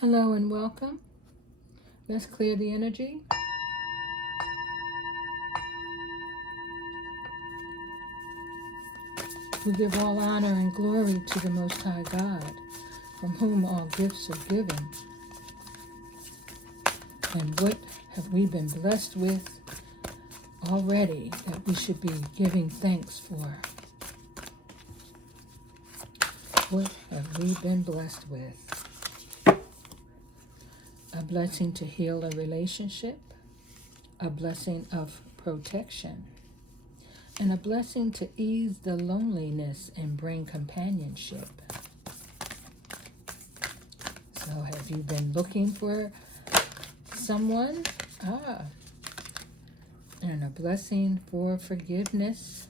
Hello and welcome. Let's clear the energy. We give all honor and glory to the Most High God, from whom all gifts are given. And what have we been blessed with already that we should be giving thanks for? What have we been blessed with? A blessing to heal a relationship, a blessing of protection, and a blessing to ease the loneliness and bring companionship. So have you been looking for someone? And a blessing for forgiveness.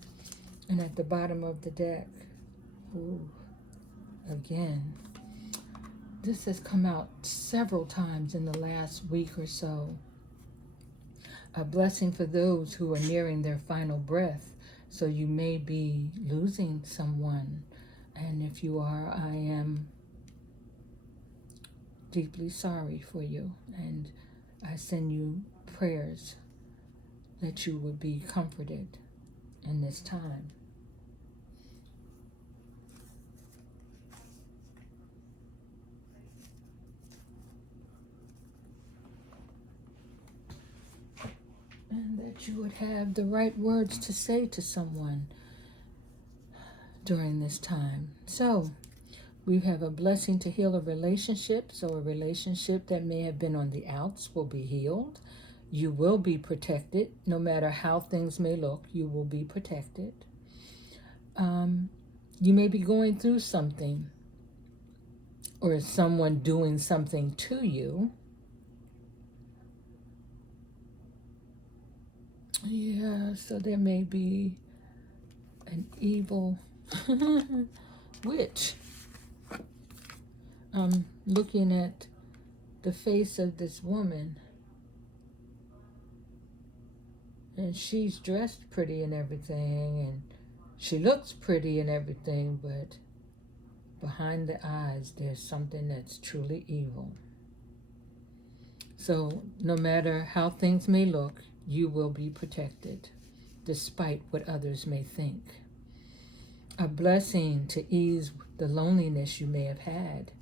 And at the bottom of the deck, again, this has come out several times in the last week or so. A blessing for those who are nearing their final breath. So you may be losing someone. And if you are, I am deeply sorry for you. And I send you prayers that you would be comforted in this time. And that you would have the right words to say to someone during this time. So, we have a blessing to heal a relationship. So a relationship that may have been on the outs will be healed. You will be protected. No matter how things may look, you will be protected. You may be going through something, or someone doing something to you. Yeah, so there may be an evil witch. I'm looking at the face of this woman, and she's dressed pretty and everything, and she looks pretty and everything, but behind the eyes there's something that's truly evil. So no matter how things may look, you will be protected, despite what others may think. A blessing to ease the loneliness you may have had,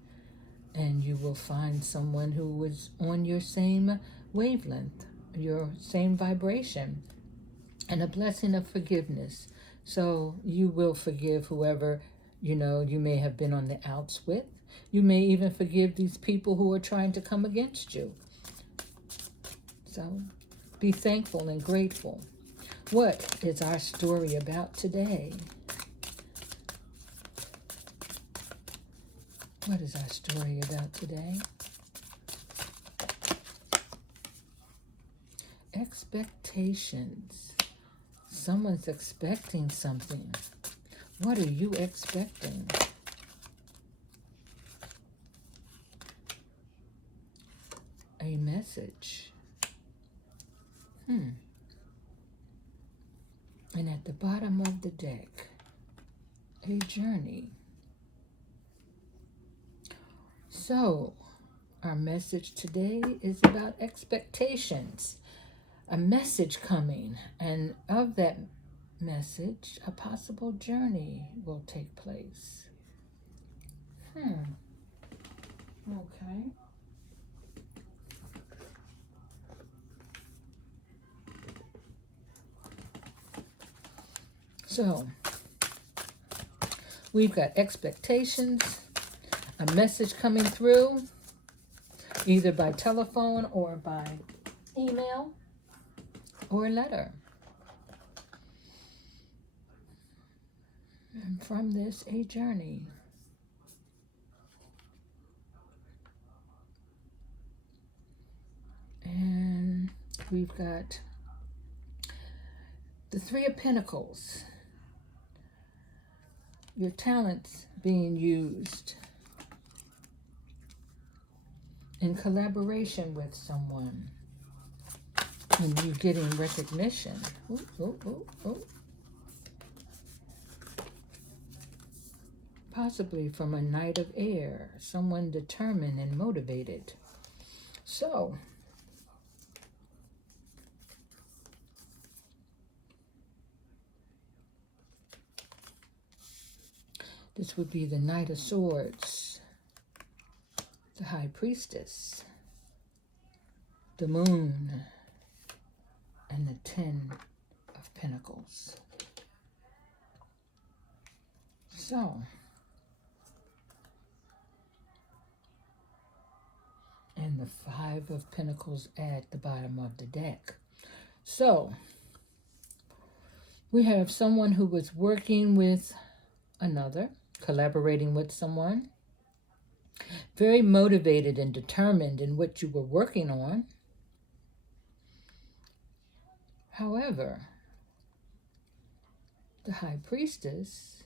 and you will find someone who is on your same wavelength, your same vibration, and a blessing of forgiveness. So you will forgive whoever, you may have been on the outs with. You may even forgive these people who are trying to come against you. So be thankful and grateful. What is our story about today? What is our story about today? Expectations. Someone's expecting something. What are you expecting? A message. And at the bottom of the deck, a journey. So, our message today is about expectations. A message coming, and of that message, a possible journey will take place. Okay. So, we've got expectations, a message coming through, either by telephone or by email or letter. And from this, a journey. And we've got the Three of Pentacles. Your talents being used in collaboration with someone, and you getting recognition. possibly from a Knight of Air, someone determined and motivated. So, this would be the Knight of Swords, the High Priestess, the Moon, and the Ten of Pentacles. So, and the Five of Pentacles at the bottom of the deck. So, we have someone who was working with another, collaborating with someone, very motivated and determined in what you were working on. However, the High Priestess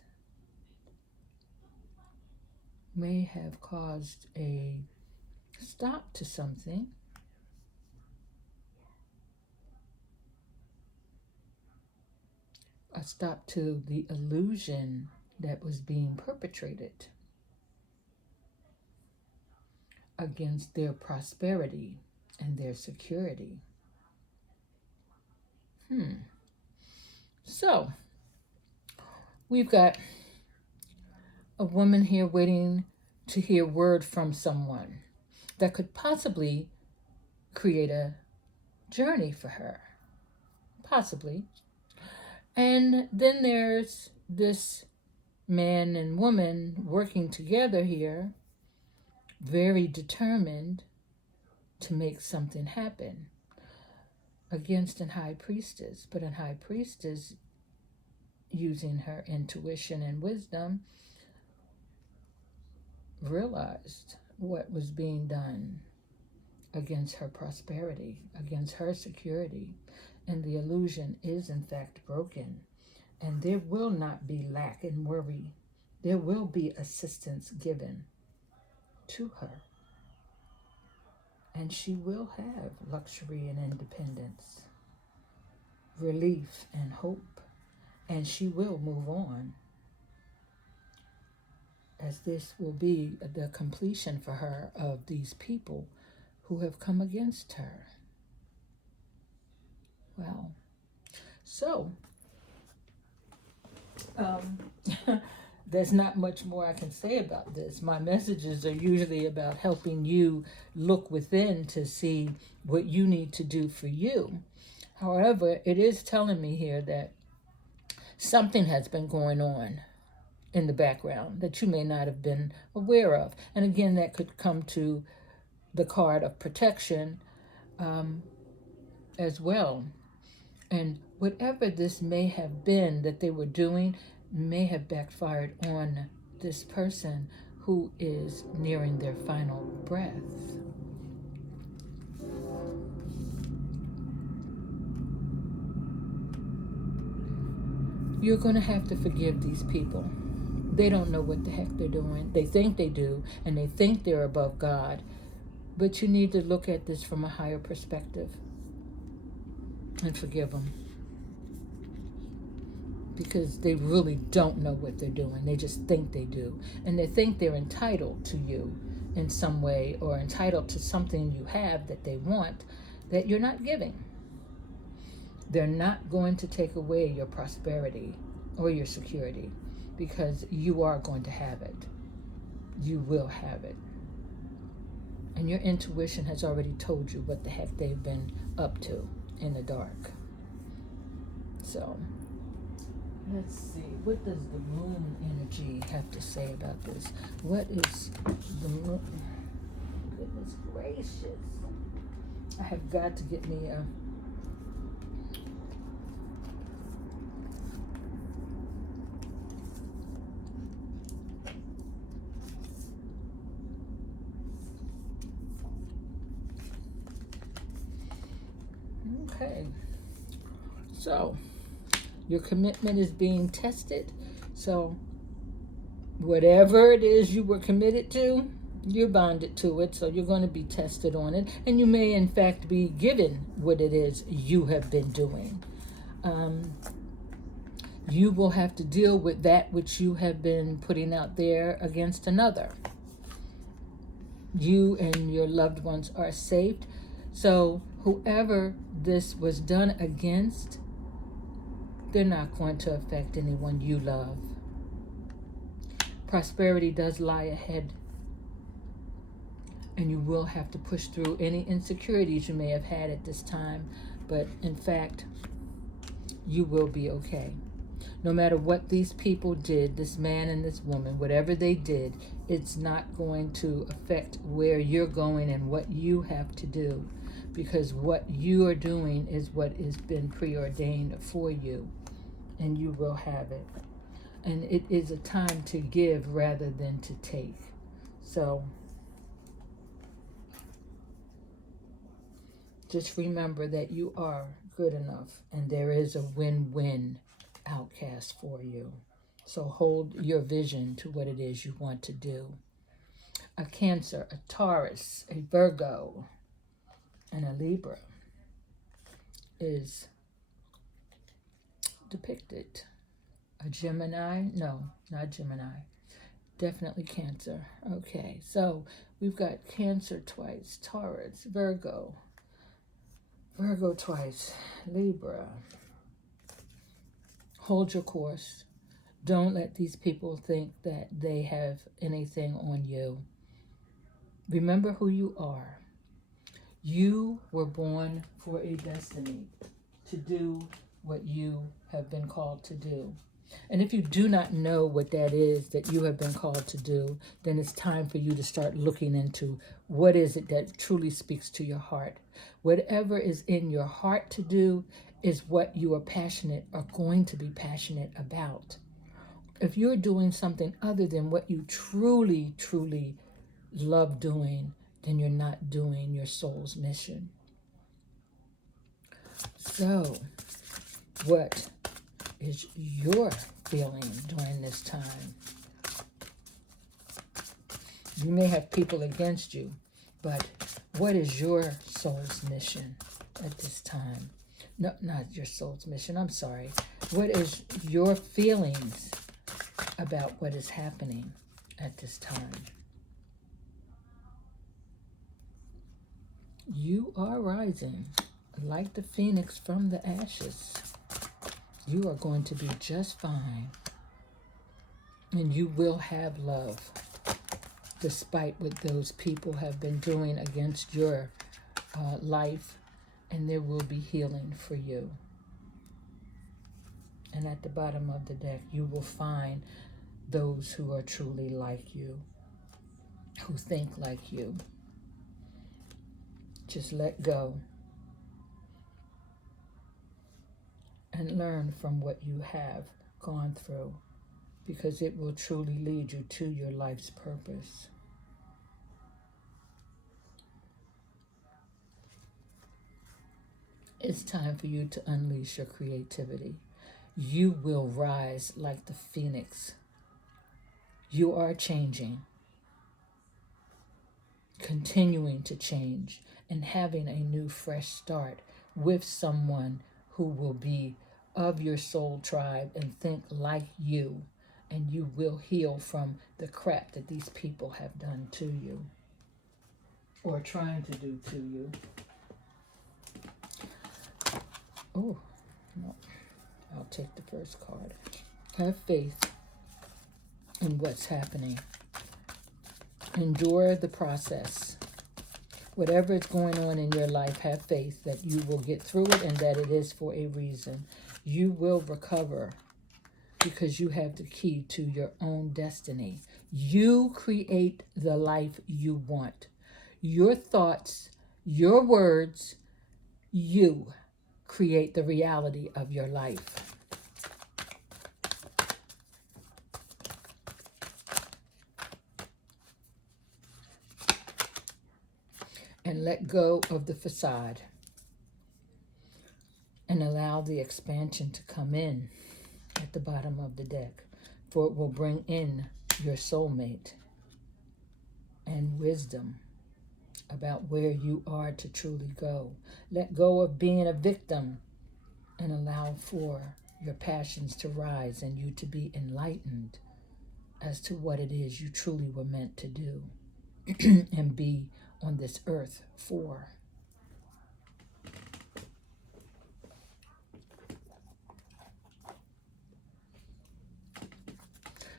may have caused a stop to something, a stop to the illusion that was being perpetrated against their prosperity and their security. So, we've got a woman here waiting to hear word from someone that could possibly create a journey for her. Possibly. And then there's this man and woman working together here, very determined to make something happen against a High Priestess. But a High Priestess, using her intuition and wisdom, realized what was being done against her prosperity, against her security. And the illusion is in fact broken. And there will not be lack and worry. There will be assistance given to her. And she will have luxury and independence, relief and hope. And she will move on, as this will be the completion for her of these people who have come against her. Wow. So, there's not much more I can say about this. My messages are usually about helping you look within to see what you need to do for you. However, it is telling me here that something has been going on in the background that you may not have been aware of. And again, that could come to the card of protection as well. And whatever this may have been that they were doing may have backfired on this person who is nearing their final breath. You're going to have to forgive these people. They don't know what the heck they're doing. They think they do, and they think they're above God. But you need to look at this from a higher perspective and forgive them. Because they really don't know what they're doing. They just think they do. And they think they're entitled to you in some way, or entitled to something you have that they want that you're not giving. They're not going to take away your prosperity or your security, because you are going to have it. You will have it. And your intuition has already told you what the heck they've been up to in the dark. So, let's see. What does the moon energy have to say about this? What is the moon? Goodness gracious. I have got to get me a... Okay, so your commitment is being tested. So whatever it is you were committed to, you're bonded to it. So you're going to be tested on it. And you may, in fact, be given what it is you have been doing. You will have to deal with that which you have been putting out there against another. You and your loved ones are saved. So whoever this was done against, they're not going to affect anyone you love. Prosperity does lie ahead, and you will have to push through any insecurities you may have had at this time, but in fact, you will be okay. No matter what these people did, this man and this woman, whatever they did, it's not going to affect where you're going and what you have to do, because what you are doing is what has been preordained for you, and you will have it. And it is a time to give rather than to take. So just remember that you are good enough, and there is a win-win outcast for you. So hold your vision to what it is you want to do. A Cancer, a Taurus, a Virgo, and a Libra is depicted. A Gemini, no, not Gemini, definitely Cancer. Okay, so we've got Cancer twice, Taurus, Virgo twice, Libra. Hold your course. Don't let these people think that they have anything on you. Remember who you are. You were born for a destiny to do what you have been called to do. And if you do not know what that is that you have been called to do, then it's time for you to start looking into what is it that truly speaks to your heart. Whatever is in your heart to do is what you are going to be passionate about. If you're doing something other than what you truly, truly love doing, then you're not doing your soul's mission. So, what is your feeling during this time? You may have people against you, but what is your soul's mission at this time? No, not your soul's mission, I'm sorry. What is your feelings about what is happening at this time? You are rising like the phoenix from the ashes. You are going to be just fine. And you will have love, despite what those people have been doing against your life. And there will be healing for you. And at the bottom of the deck, you will find those who are truly like you, who think like you. Just let go and learn from what you have gone through, because it will truly lead you to your life's purpose. It's time for you to unleash your creativity. You will rise like the phoenix. You are changing, continuing to change, and having a new fresh start with someone who will be of your soul tribe and think like you, and you will heal from the crap that these people have done to you or trying to do to you. Oh, no. I'll take the first card. Have faith in what's happening. Endure the process. Whatever is going on in your life, have faith that you will get through it and that it is for a reason. You will recover because you have the key to your own destiny. You create the life you want. Your thoughts, your words, you create the reality of your life. And let go of the facade and allow the expansion to come in at the bottom of the deck, for it will bring in your soulmate and wisdom about where you are to truly go. Let go of being a victim and allow for your passions to rise, and you to be enlightened as to what it is you truly were meant to do and be on this earth for.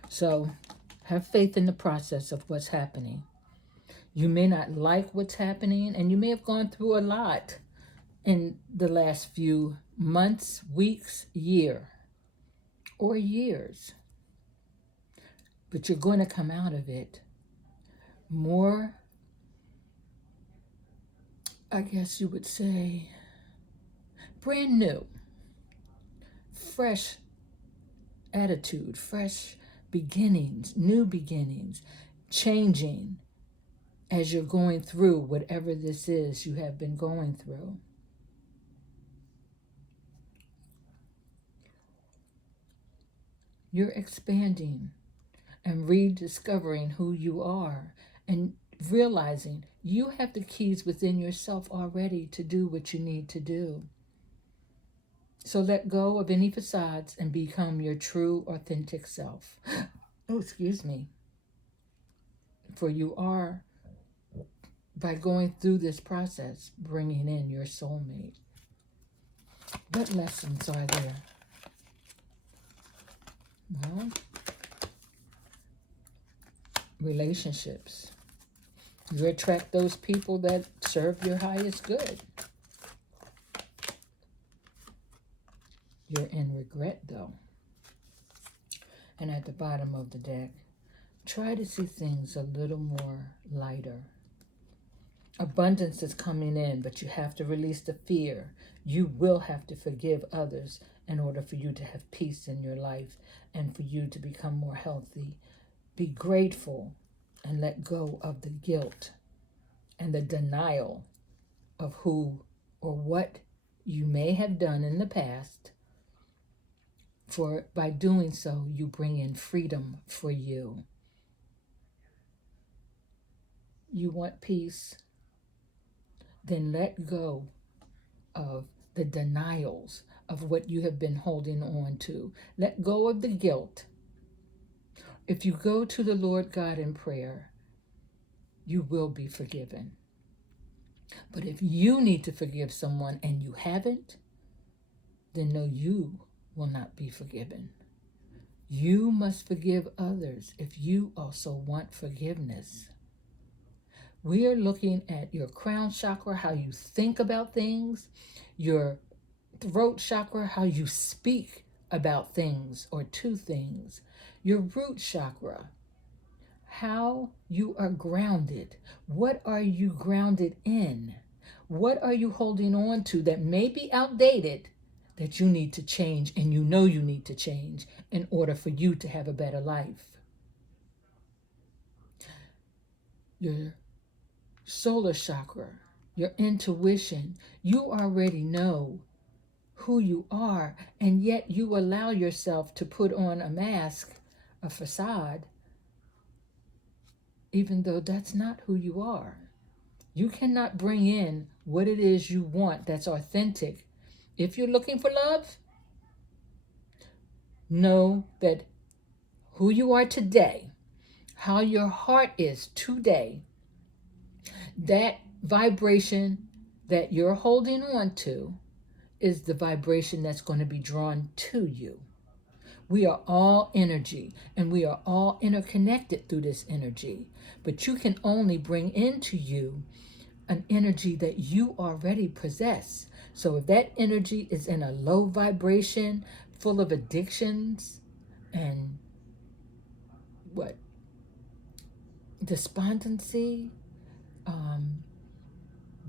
So have faith in the process of what's happening. You may not like what's happening, and you may have gone through a lot in the last few months, weeks, year, or years. But you're going to come out of it more, I guess you would say, brand new, fresh attitude, fresh beginnings, new beginnings, changing as you're going through whatever this is you have been going through. You're expanding and rediscovering who you are and realizing you have the keys within yourself already to do what you need to do. So let go of any facades and become your true, authentic self. Oh, excuse me. For you are, by going through this process, bringing in your soulmate. What lessons are there? Well, relationships. You attract those people that serve your highest good. You're in regret, though. And at the bottom of the deck, try to see things a little more lighter. Abundance is coming in, but you have to release the fear. You will have to forgive others in order for you to have peace in your life and for you to become more healthy. Be grateful and let go of the guilt and the denial of who or what you may have done in the past. For by doing so, you bring in freedom for you. You want peace? Then let go of the denials of what you have been holding on to. Let go of the guilt. If you go to the Lord God in prayer, you will be forgiven. But if you need to forgive someone and you haven't, then no, you will not be forgiven. You must forgive others if you also want forgiveness. We are looking at your crown chakra, how you think about things, your throat chakra, how you speak about things or to things, your root chakra, how you are grounded. What are you grounded in? What are you holding on to that may be outdated that you need to change, and you know you need to change in order for you to have a better life? Your solar chakra, your intuition. You already know who you are, and yet you allow yourself to put on a mask, a facade, even though that's not who you are. You cannot bring in what it is you want that's authentic. If you're looking for love, know that who you are today, how your heart is today, that vibration that you're holding on to is the vibration that's going to be drawn to you. We are all energy, and we are all interconnected through this energy. But you can only bring into you an energy that you already possess. So if that energy is in a low vibration, full of addictions and despondency,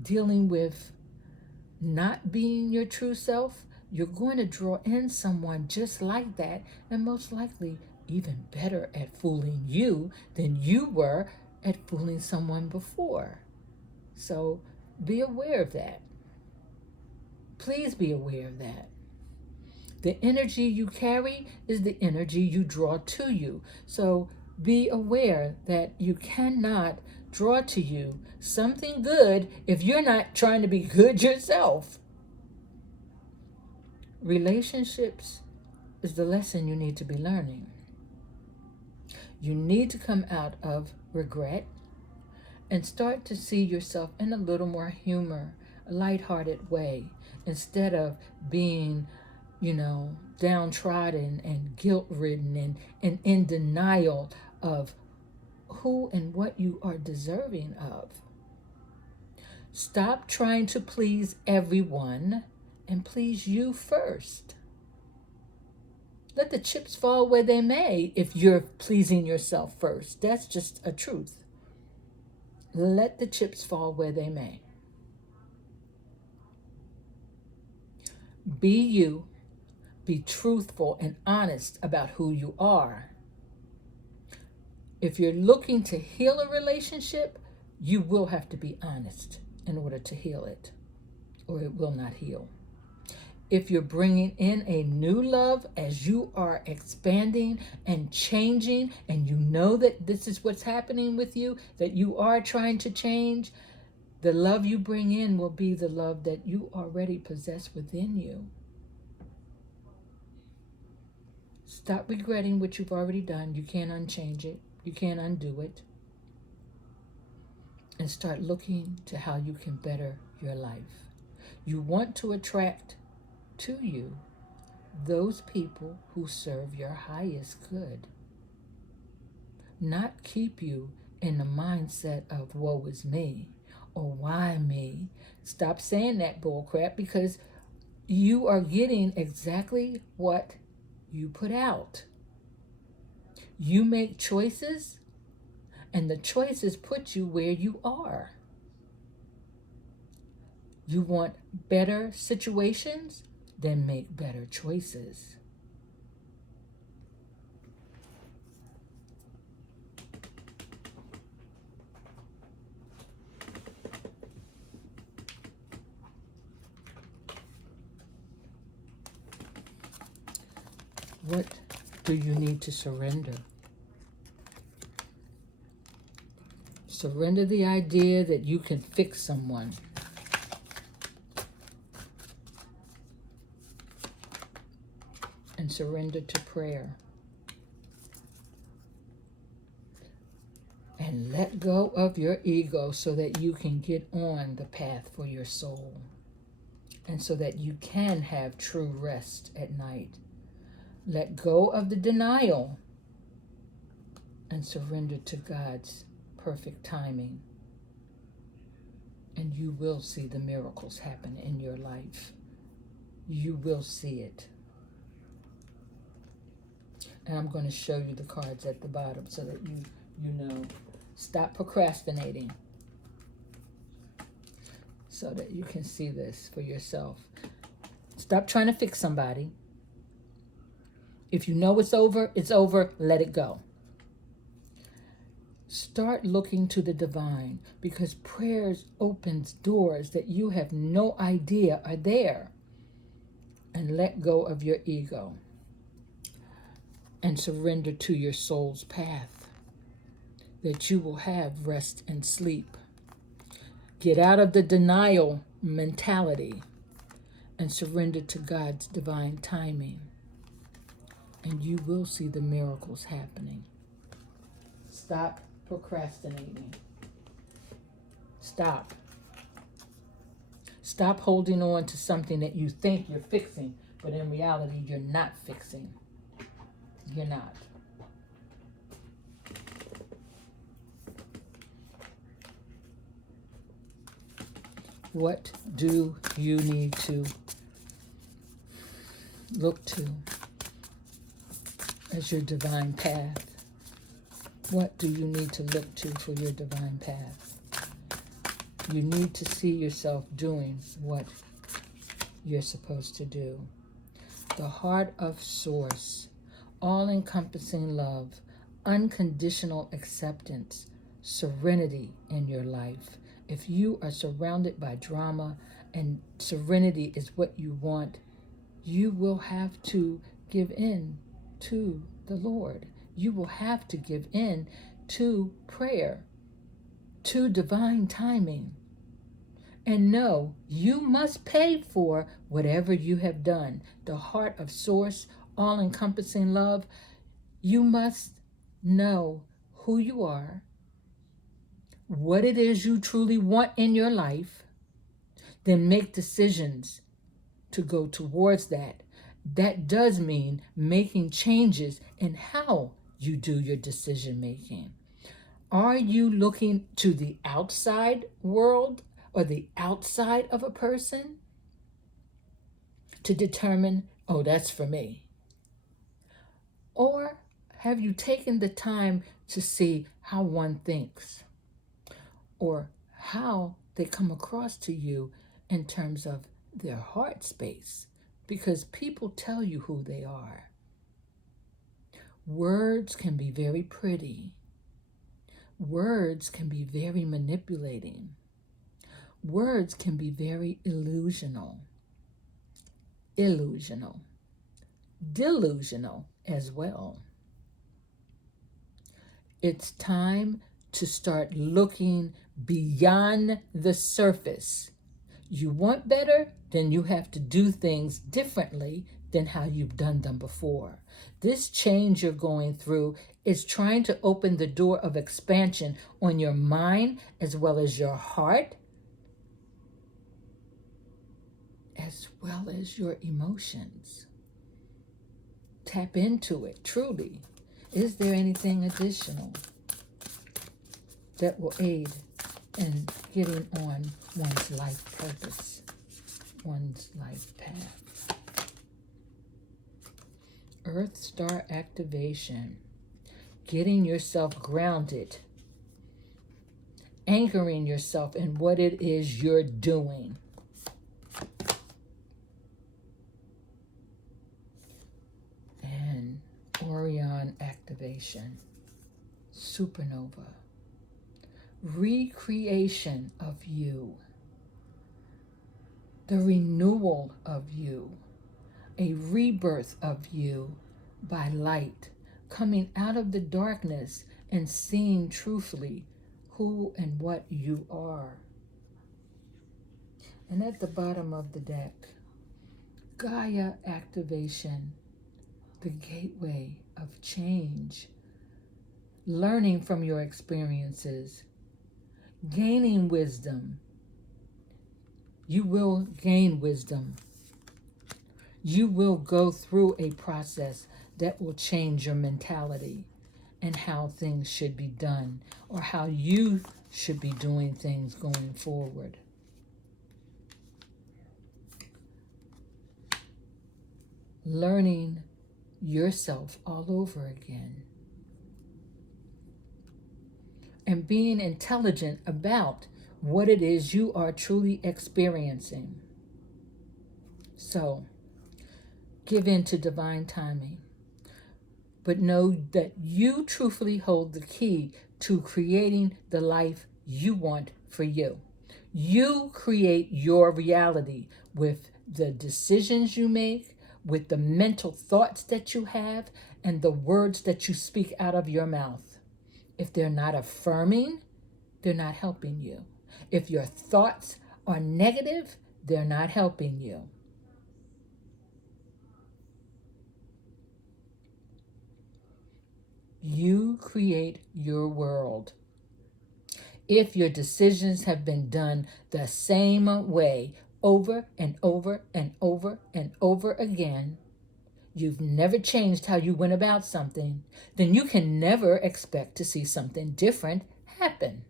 dealing with not being your true self, you're going to draw in someone just like that, and most likely even better at fooling you than you were at fooling someone before. So be aware of that. Please be aware of that. The energy you carry is the energy you draw to you. So be aware that you cannot draw to you something good if you're not trying to be good yourself. Relationships is the lesson you need to be learning. You need to come out of regret and start to see yourself in a little more humor, a lighthearted way, instead of being, downtrodden and guilt-ridden and in denial of who and what you are deserving of. Stop trying to please everyone and please you first. Let the chips fall where they may if you're pleasing yourself first. That's just a truth. Let the chips fall where they may. Be you. Be truthful and honest about who you are. If you're looking to heal a relationship, you will have to be honest in order to heal it, or it will not heal. If you're bringing in a new love as you are expanding and changing, and you know that this is what's happening with you, that you are trying to change, the love you bring in will be the love that you already possess within you. Stop regretting what you've already done. You can't unchange it. You can't undo it. And start looking to how you can better your life. You want to attract to you those people who serve your highest good, not keep you in the mindset of woe is me or why me. Stop saying that bull crap, because you are getting exactly what you put out. You make choices, and the choices put you where you are. You want better situations? Then make better choices. What do you need to surrender? Surrender the idea that you can fix someone. And surrender to prayer. And let go of your ego so that you can get on the path for your soul. And so that you can have true rest at night. Let go of the denial and surrender to God's perfect timing. And you will see the miracles happen in your life. You will see it. And I'm going to show you the cards at the bottom so that you know. Stop procrastinating so that you can see this for yourself. Stop trying to fix somebody. If you know it's over, let it go. Start looking to the divine, because prayers opens doors that you have no idea are there. And let go of your ego. And surrender to your soul's path, that you will have rest and sleep. Get out of the denial mentality and surrender to God's divine timing. And you will see the miracles happening. Stop procrastinating. Stop. Stop holding on to something that you think you're fixing, but in reality, you're not fixing. You're not. What do you need to look to as your divine path? What do you need to look to for your divine path? You need to see yourself doing what you're supposed to do. The heart of source, all-encompassing love, unconditional acceptance, serenity in your life. If you are surrounded by drama and serenity is what you want, you will have to give in to the Lord. You will have to give in to prayer, to divine timing. And know you must pay for whatever you have done. The heart of source, all-encompassing love, you must know who you are, what it is you truly want in your life, then make decisions to go towards that. That does mean making changes in how you do your decision making. Are you looking to the outside world or the outside of a person to determine, oh, that's for me? Or have you taken the time to see how one thinks or how they come across to you in terms of their heart space? Because people tell you who they are. Words can be very pretty. Words can be very manipulating. Words can be very illusional, delusional as well. It's time to start looking beyond the surface. You want better, then you have to do things differently than how you've done them before. This change you're going through is trying to open the door of expansion on your mind as well as your heart, as well as your emotions. Tap into it, truly. Is there anything additional that will aid in getting on one's life purpose, one's life path? Earth Star activation. Getting yourself grounded. Anchoring yourself in what it is you're doing. And Orion activation. Supernova. Recreation of you. The renewal of you. A rebirth of you by light, coming out of the darkness and seeing truthfully who and what you are. And at the bottom of the deck, Gaia activation, the gateway of change, learning from your experiences, gaining wisdom. You will gain wisdom. You will go through a process that will change your mentality and how things should be done or how you should be doing things going forward. Learning yourself all over again. And being intelligent about what it is you are truly experiencing. So, give in to divine timing. But know that you truthfully hold the key to creating the life you want for you. You create your reality with the decisions you make, with the mental thoughts that you have, and the words that you speak out of your mouth. If they're not affirming, they're not helping you. If your thoughts are negative, they're not helping you. You create your world. If your decisions have been done the same way over and over and over and over again, you've never changed how you went about something, then you can never expect to see something different happen.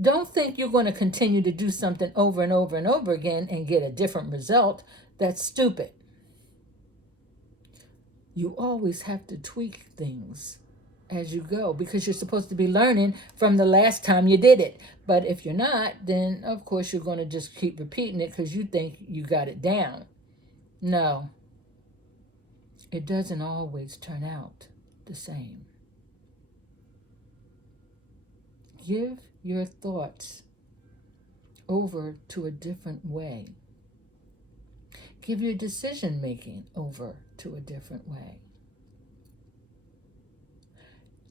Don't think you're going to continue to do something over and over and over again and get a different result. That's stupid. You always have to tweak things as you go because you're supposed to be learning from the last time you did it. But if you're not, then of course you're going to just keep repeating it because you think you got it down. No, it doesn't always turn out the same. Give your thoughts over to a different way. Give your decision making over to a different way.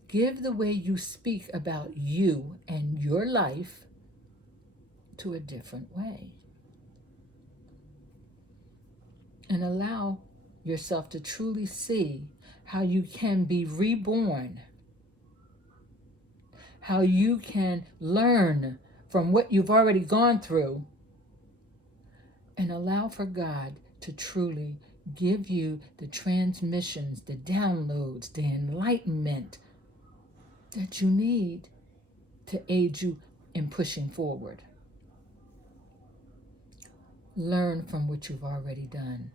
Give the way you speak about you and your life to a different way. And allow yourself to truly see how you can be reborn, how you can learn from what you've already gone through, and allow for God to truly give you the transmissions, the downloads, the enlightenment that you need to aid you in pushing forward. Learn from what you've already done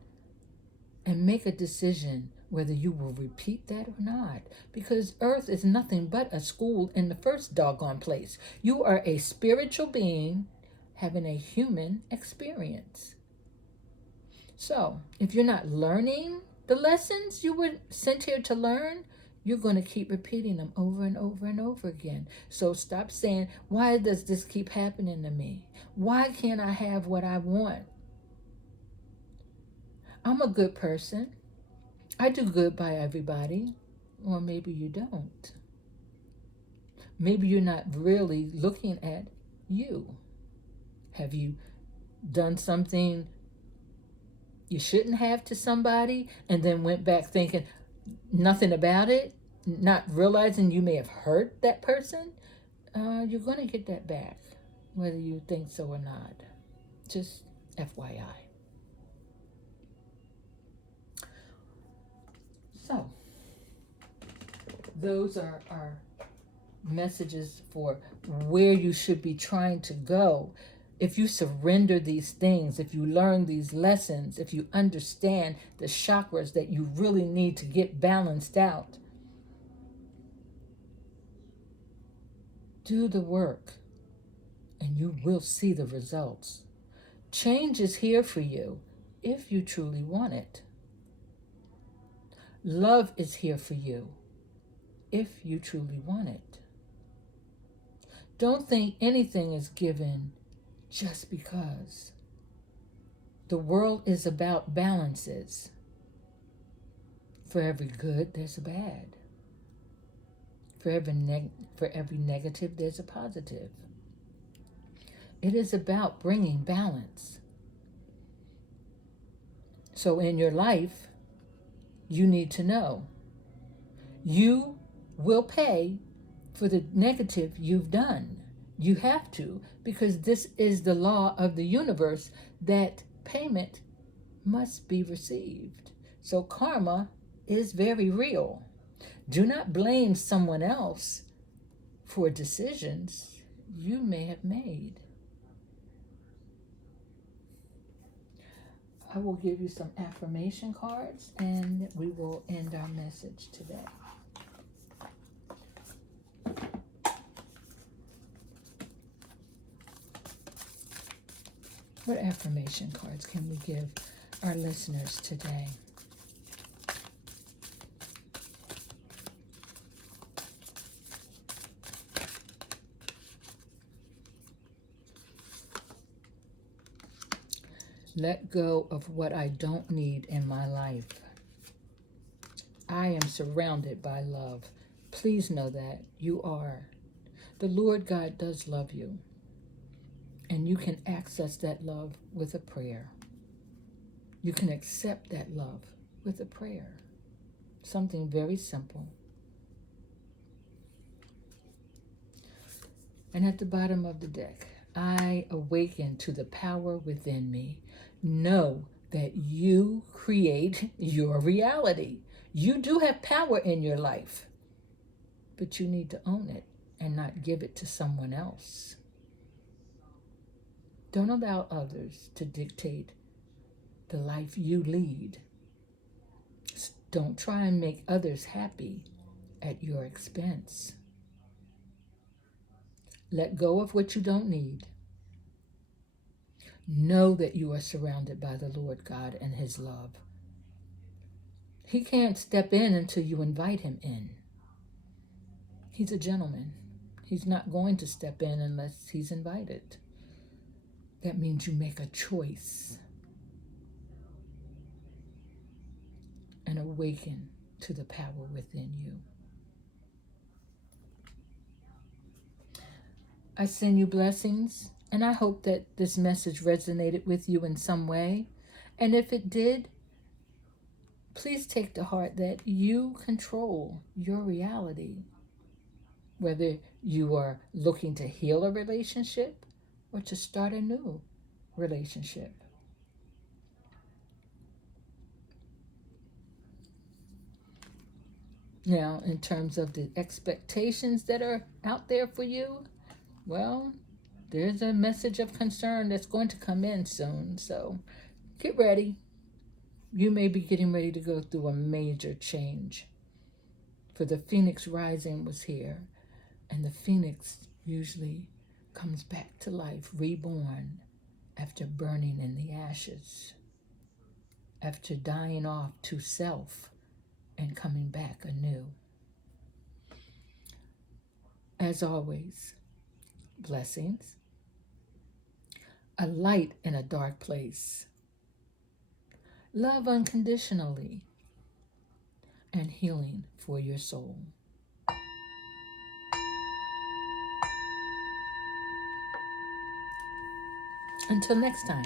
and make a decision whether you will repeat that or not, because earth is nothing but a school in the first doggone place. You are a spiritual being having a human experience. So if you're not learning the lessons you were sent here to learn, you're going to keep repeating them over and over and over again. So stop saying, why does this keep happening to me? Why can't I have what I want? I'm a good person. I do good by everybody. Or maybe you don't. Maybe you're not really looking at you. Have you done something you shouldn't have to somebody and then went back thinking nothing about it, not realizing you may have hurt that person? You're going to get that back, whether you think so or not. Just FYI. So, those are our messages for where you should be trying to go. If you surrender these things, if you learn these lessons, if you understand the chakras that you really need to get balanced out, do the work and you will see the results. Change is here for you if you truly want it. Love is here for you if you truly want it. Don't think anything is given just because. The world is about balances. For every good, there's a bad. For every negative, there's a positive. It is about bringing balance. So in your life, you need to know you will pay for the negative you've done. You have to, because this is the law of the universe that payment must be received. So karma is very real. Do not blame someone else for decisions you may have made. I will give you some affirmation cards and we will end our message today. What affirmation cards can we give our listeners today? Let go of what I don't need in my life. I am surrounded by love. Please know that you are. The Lord God does love you. And you can access that love with a prayer. You can accept that love with a prayer. Something very simple. And at the bottom of the deck, I awaken to the power within me. Know that you create your reality. You do have power in your life, but you need to own it and not give it to someone else. Don't allow others to dictate the life you lead. Don't try and make others happy at your expense. Let go of what you don't need. Know that you are surrounded by the Lord God and His love. He can't step in until you invite Him in. He's a gentleman. He's not going to step in unless He's invited. That means you make a choice and awaken to the power within you. I send you blessings, and I hope that this message resonated with you in some way. And if it did, Please take to heart that you control your reality, whether you are looking to heal a relationship or to start a new relationship. Now, in terms of the expectations that are out there for you, well, there's a message of concern that's going to come in soon. So get ready. You may be getting ready to go through a major change. For the phoenix rising was here, and the phoenix usually comes back to life, reborn after burning in the ashes, after dying off to self and coming back anew. As always, blessings, a light in a dark place, love unconditionally, and healing for your soul. Until next time.